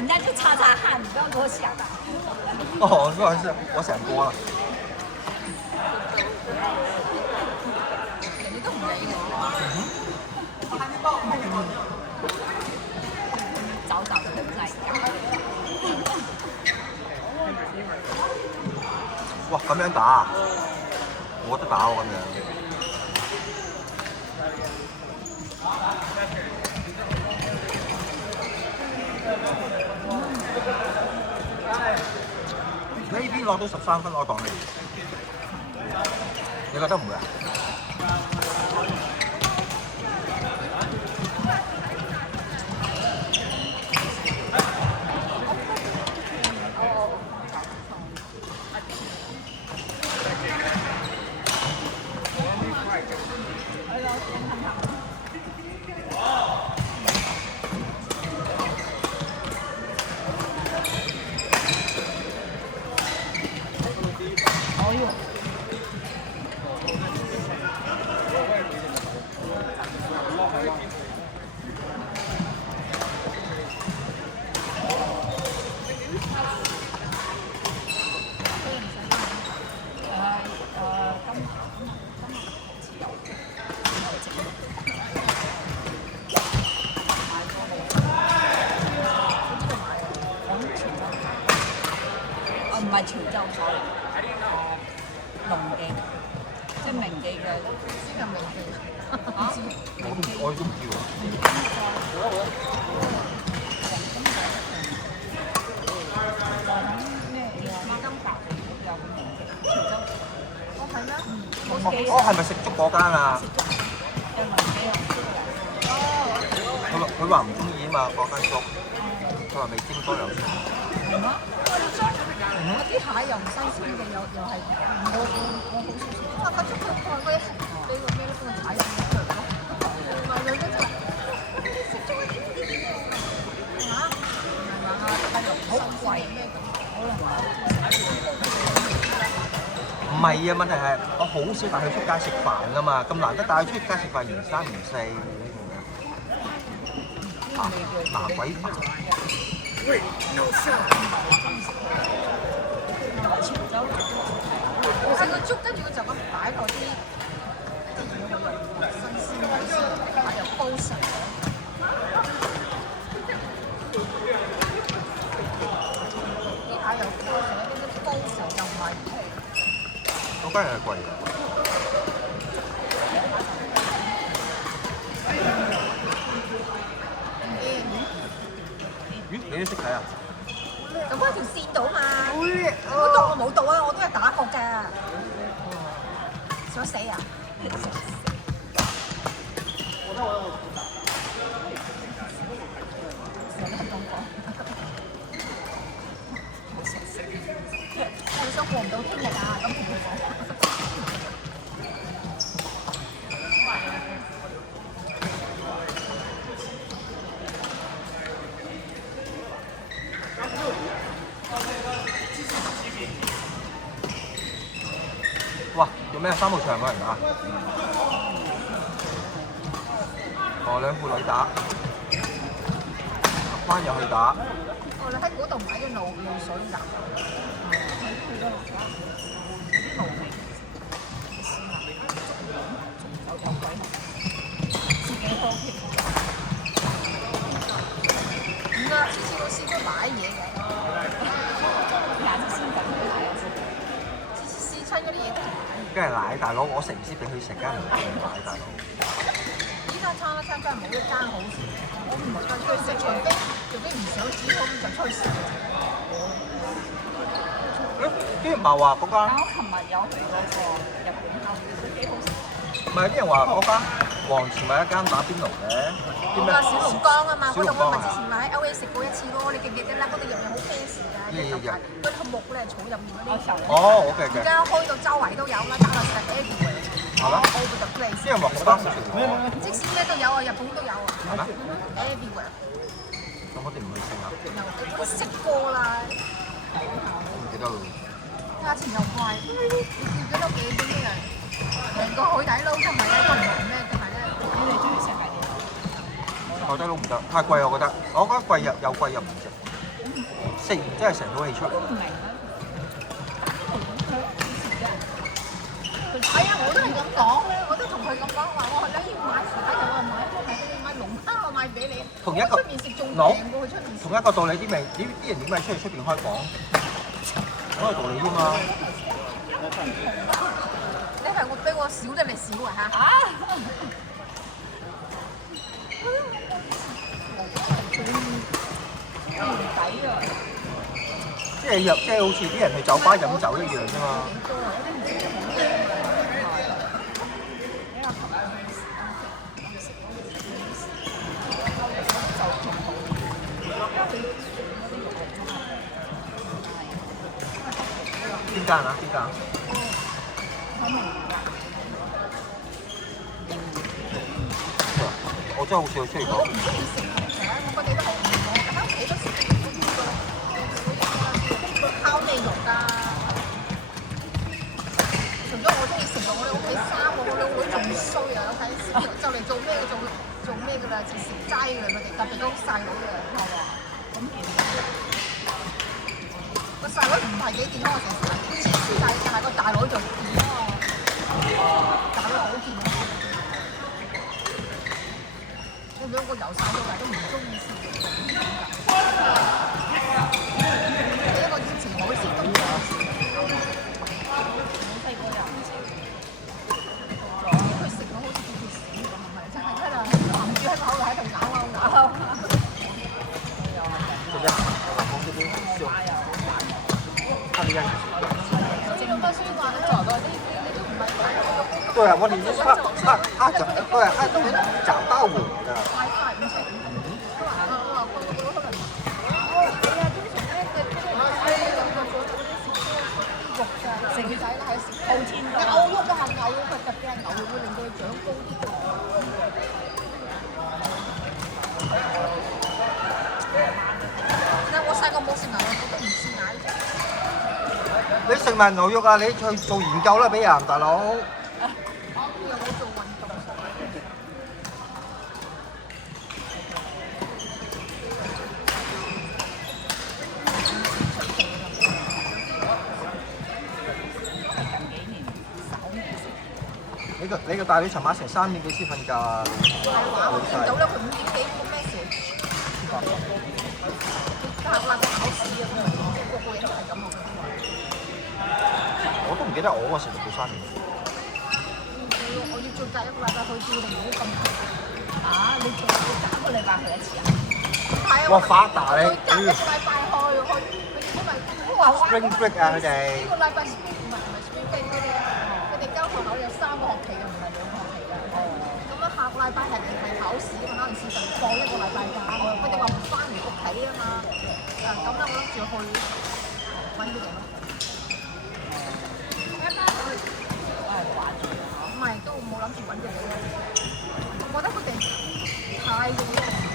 人家就擦擦汗，你不要多想。哦，不好意思，我成個啦。人哋都唔理你。早早就在家。哇，咁樣打啊？冇得打喎咁樣。呢邊攞到13分，我當你。你覺得唔會啊？唔係潮州菜，龍記，即係明記嘅，先係明記。我都唔知喎。咩叫孖金白有明記潮州？哦係咩？哦係咪食粥嗰間啊？有明記啊！佢話唔中意啊嘛嗰間粥，佢話味精多有啲。啲蟹又唔新鮮嘅，又係我好少食。啊！佢捉佢俾個咩都幫佢踩上去咯。唔係兩隻就食咗一啲嚇？係肉好貴咩咁？唔係啊！問題係我好少帶佢出街食飯㗎嘛，咁難得帶佢出街食飯，嫌三嫌四。嗱鬼飯。喂，no shot。潮州，我係個粥，跟住佢就咁擺落啲新鮮嘅蟹又煲實。啲蟹又煲實，啲煲實又唔係皮。嗰間係貴嘅。咦？你都識睇啊？咁嗰條線度嘛，我當我冇到啊，我都係打過㗎。想死啊！我想過唔到聽日啊，咁同佢講。哇！做咩3號場嗰人打？哦，兩父女打，關又去打。哦，你喺嗰度買嘅露水㗎？唔啊！次次我試過買嘢嘅。親嗰啲嘢都唔買，梗係奶大佬，我食唔知俾佢食，梗係唔係奶大佬。依家餐真係冇一間好食，我唔係佢食，除非唔想煮咁就出去食。啲人話嗰間，我琴日有去嗰個日本餐廳，都幾好食。唔係啲人話嗰間皇朝咪一間打邊爐嘅，叫咩？小龍江啊嘛，嗰度我咪之前咪喺 LA 食過一次咯，你記唔記得啦？嗰度入面好 fancy 㗎，嗰啲木咧草入面嗰啲。哦，OK OK。而家開到周圍都有啦，打落實 everywhere。係咩 ？All the place。啲人話嗰間好食喎。即使咩都有啊，日本都有啊。係咩 ？Everywhere。咁我哋唔去食啊？我食過啦。唔記得啦。價錢又貴，你記得幾點嘅？成個海底撈同埋咧都唔同咩，同埋咧，你哋中意食係點？海底撈唔得，太貴我覺得。我覺得貴又貴又唔值。食完真係成套戲出嚟。唔明啊！係啊，我都係咁講咧，我都同佢咁講話，我話你要買薯條，我話買都係你買龍蝦，我買俾你。同一個出面食仲平過去出面食。同一個道理啲味，啲人點解出嚟出邊開房？嗰個道理啫嘛。你係我俾我少得你少啊嚇！啊！唔抵啊！即係好似啲人去酒吧飲酒一樣啫嘛。邊間啊？邊間？我真係好少出嚟講。我唔中意食我哋都好唔同，喺屋企都食烤味肉㗎。除咗我中意食我哋屋企三個，我兩個女仲衰啊！睇就嚟做咩㗎啦？就食齋㗎啦，我哋特別嗰個細佬嘅，係嘛？咁健康。個細佬唔係幾健康，我成日食啲但係個大佬就健康啊！大佬好健康。我兩個由細到大都唔中意食。你一個以前我食都唔中意食。細個又唔食。佢食我好似叫佢死咁，係咪？真係喺度含住喺口度喺度咬。做咩？我這邊笑。他的樣子。所以咁多書話你做到呢啲，你都唔係睇到。對啊，我連他講，對啊，他都沒講到我的。快快唔食。佢話佢可能。係啊，通常咧嘅肉㗎，食仔啦，係食鋪天牛肉都係牛肉，特別係牛肉會令到佢長高啲。我細個冇食牛肉，我都唔知奶。你食埋牛肉啊？你去做研究啦，俾人大佬。我又冇做運動。你個大女尋晚成3點幾先瞓覺啊？係話我見到咧，佢5點幾個 message。下個禮拜考試啊，個個人都係咁學嘅。我都唔記得我嗰時讀到3點。我要做責一個禮拜去照定唔好咁啊！你仲要3個禮拜去一次啊？係啊！哇！發達你！隔一個禮拜去，因為我話 Spring break 啊，佢哋。呢個禮拜 spring 唔係 spring break 佢哋交學校有3個學期嘅，唔係2個學期嘅。哦。咁樣下個禮拜係考試啊嘛，考完試就放1個禮拜假。佢哋話唔翻嚟屋企啊嘛。咁咧，我諗住去揾佢哋咯。